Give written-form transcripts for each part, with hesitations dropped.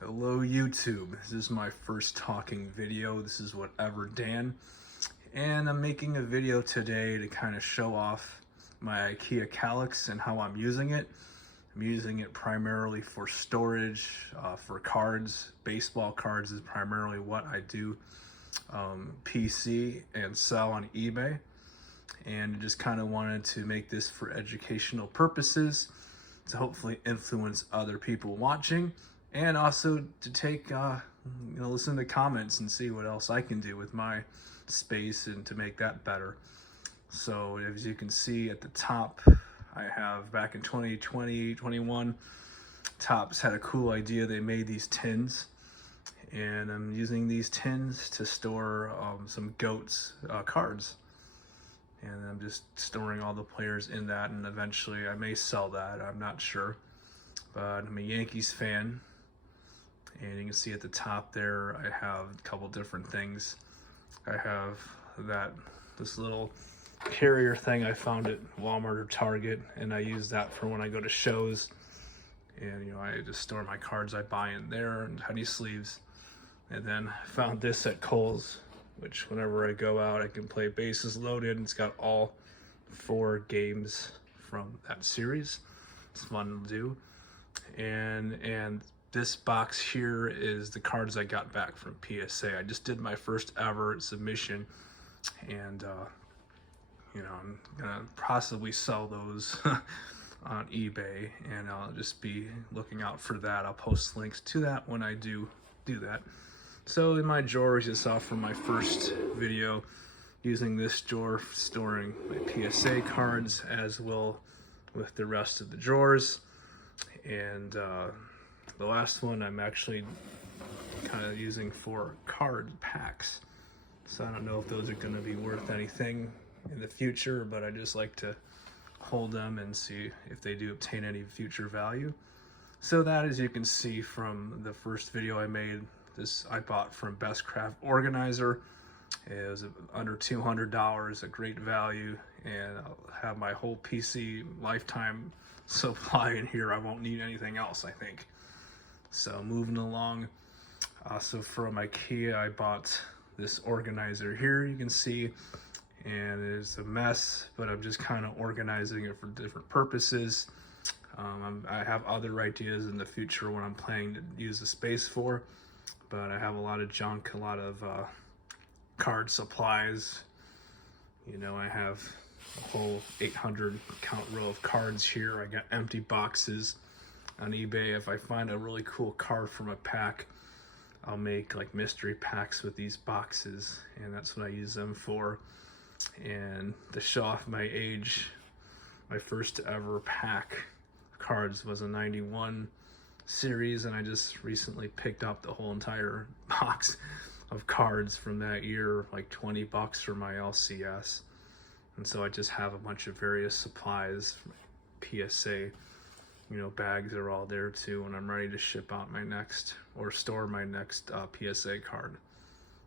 Hello YouTube, this is my first talking video. This is Whatever Dan, and I'm making a video today to kind of show off my IKEA Kallax and how I'm using it. I'm using it primarily for storage, for cards. Baseball cards is primarily what I do PC and sell on eBay, and just kind of wanted to make this for educational purposes to hopefully influence other people watching, and also to take listen to comments and see what else I can do with my space and to make that better. So as you can see at the top, I have back in 2020-21, Topps had a cool idea. They made these tins, and I'm using these tins to store some GOATs cards, and I'm just storing all the players in that, and eventually I may sell that, I'm not sure. But I'm a Yankees fan, and you can see at the top there I have a couple different things. I have this little carrier thing I found at Walmart or Target, and I use that for when I go to shows, and I just store my cards I buy in there, and honey sleeves. And then I found this at Kohl's, which whenever I go out I can play bases loaded. It's got all 4 games from that series. It's fun to do. And this box here is the cards I got back from PSA. I just did my first ever submission, and I'm gonna possibly sell those on eBay, and I'll just be looking out for that. I'll post links to that when I do that. So in my drawers, you saw from my first video, using this drawer for storing my PSA cards, as well with the rest of the drawers. And the last one I'm actually kind of using for card packs. So I don't know if those are going to be worth anything in the future, but I just like to hold them and see if they do obtain any future value. So that, as you can see from the first video I made, this I bought from Best Craft Organizer. It was under $200, a great value, and I'll have my whole PC lifetime supply in here. I won't need anything else, I think. So moving along, also from IKEA, I bought this organizer here, you can see, and it's a mess, but I'm just kind of organizing it for different purposes. I have other ideas in the future when I'm planning to use the space for, but I have a lot of junk, a lot of card supplies. I have a whole 800 count row of cards here. I got empty boxes on eBay. If I find a really cool card from a pack, I'll make like mystery packs with these boxes, and that's what I use them for. And to show off my age, my first ever pack of cards was a 91 series, and I just recently picked up the whole entire box of cards from that year, like $20 for my LCS. And so I just have a bunch of various supplies. PSA, bags are all there too, and I'm ready to ship out my next, or store my next PSA card.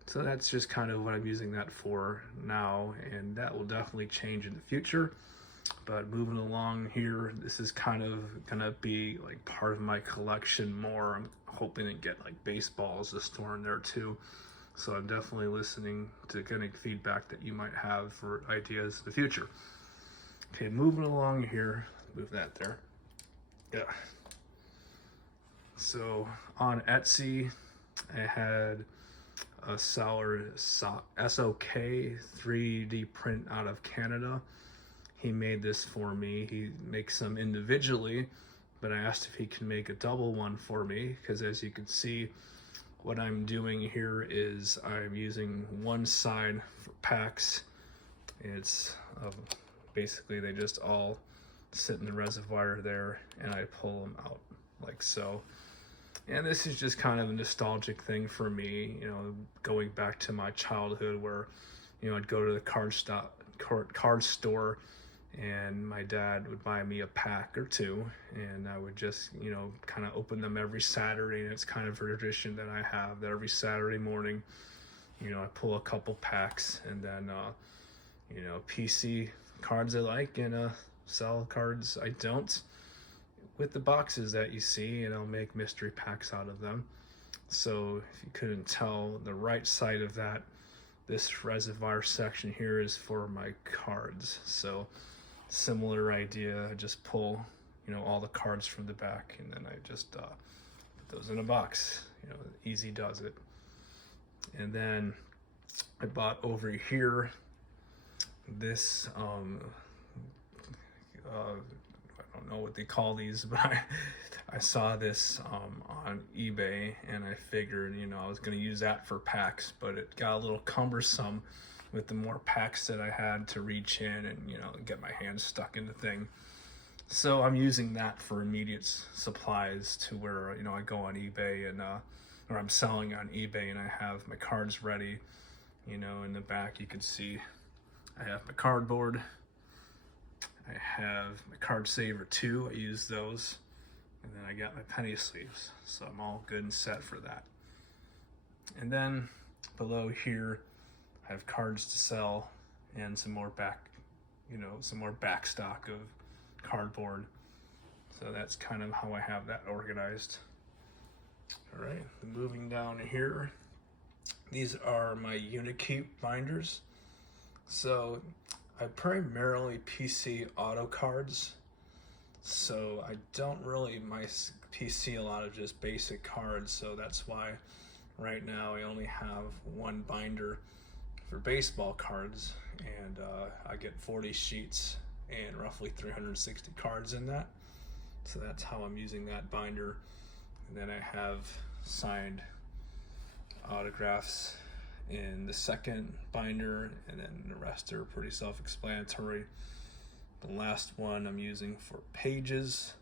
So that's just kind of what I'm using that for now, and that will definitely change in the future. But moving along here, this is kind of gonna be like part of my collection more. I'm hoping to get like baseballs to store in there too. So I'm definitely listening to getting feedback that you might have for ideas in the future. Okay, moving along here, move that there. Yeah. So on Etsy, I had a seller, SOK 3D print out of Canada. He made this for me. He makes them individually, but I asked if he can make a double one for me, because as you can see, what I'm doing here is I'm using one side for packs. It's basically they just all sit in the reservoir there, and I pull them out like so. And this is just kind of a nostalgic thing for me, going back to my childhood where, I'd go to the card store, and my dad would buy me a pack or two, and I would just, kind of open them every Saturday. And it's kind of a tradition that I have, that every Saturday morning, I pull a couple packs, and then, PC cards I like, and sell cards I don't. with the boxes that you see, and I'll make mystery packs out of them. So if you couldn't tell, the right side of that, this reservoir section here is for my cards. So similar idea, I just pull, all the cards from the back, and then I just put those in a box. Easy does it. And then I bought over here this, I don't know what they call these, but I saw this on eBay, and I figured, I was going to use that for packs, but it got a little cumbersome with the more packs that I had to reach in and, get my hands stuck in the thing. So I'm using that for immediate supplies, to where, I go on eBay and, or I'm selling on eBay, and I have my cards ready. In the back you can see I have my cardboard. I have my card saver too. I use those. And then I got my penny sleeves. So I'm all good and set for that. And then below here, I have cards to sell and some more back stock of cardboard. So that's kind of how I have that organized. All right, moving down here, these are my Unikeep binders. So I primarily PC auto cards, so I don't really my PC a lot of just basic cards, so that's why right now I only have one binder for baseball cards, and I get 40 sheets and roughly 360 cards in that. So that's how I'm using that binder. And then I have signed autographs in the second binder, and then the rest are pretty self-explanatory. The last one I'm using for pages,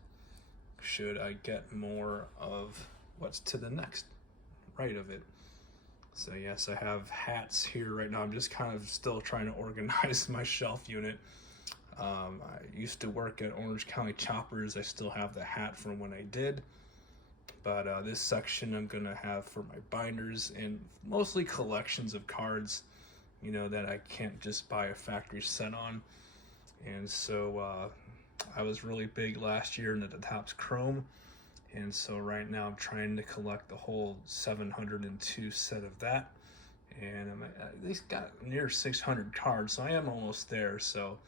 should I get more of what's to the next right of it. So yes, I have hats here right now. I'm just kind of still trying to organize my shelf unit. I used to work at Orange County Choppers. I still have the hat from when I did. But this section I'm gonna have for my binders, and mostly collections of cards, that I can't just buy a factory set on. And so I was really big last year into the Topps Chrome, and so right now I'm trying to collect the whole 702 set of that, and I'm at least got near 600 cards, so I am almost there. So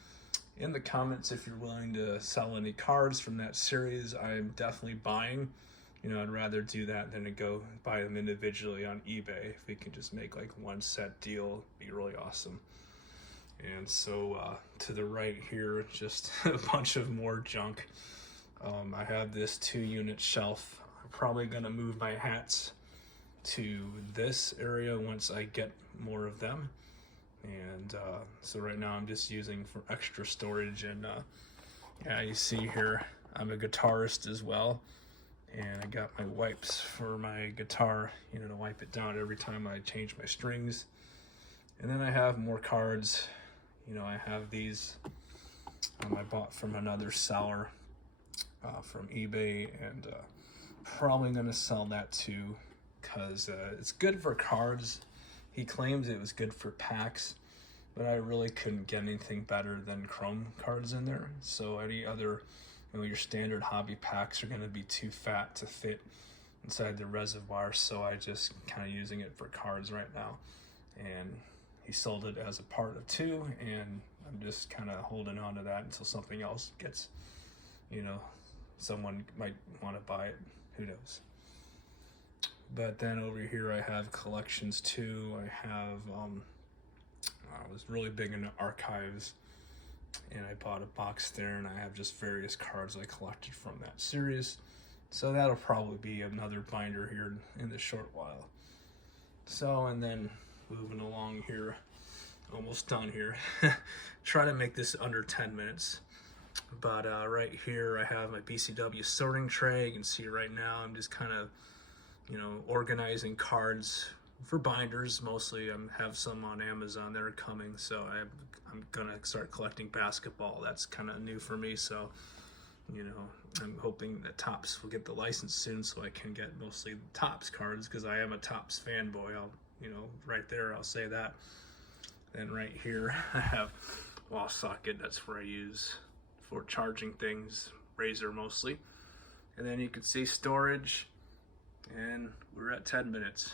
in the comments, if you're willing to sell any cards from that series, I'm definitely buying. I'd rather do that than to go buy them individually on eBay. If we could just make like one set deal, it'd be really awesome. And so to the right here, just a bunch of more junk. I have this 2-unit shelf. I'm probably gonna move my hats to this area once I get more of them. And so right now I'm just using for extra storage. And yeah, you see here, I'm a guitarist as well. And I got my wipes for my guitar, to wipe it down every time I change my strings. And then I have more cards. I have these I bought from another seller from eBay, and probably gonna sell that too, because it's good for cards. He claims it was good for packs, but I really couldn't get anything better than Chrome cards in there. So any other, your standard hobby packs are going to be too fat to fit inside the reservoir, so I just kind of using it for cards right now. And he sold it as a part of 2, and I'm just kind of holding on to that until something else gets, someone might want to buy it, who knows. But then over here I have collections too. I have, I was really big into archives, and I bought a box there, and I have just various cards I collected from that series. So that'll probably be another binder here in the short while. So, and then moving along here, almost done here. Try to make this under 10 minutes. But right here I have my BCW sorting tray. You can see right now I'm just kind of, organizing cards for binders. Mostly I have some on Amazon that are coming, so I'm gonna start collecting basketball. That's kind of new for me, so I'm hoping that Topps will get the license soon, so I can get mostly Topps cards, because I am a Topps fanboy. Right there, I'll say that. Then right here I have wall socket. That's where I use for charging things, razor mostly. And then you can see storage, and we're at 10 minutes.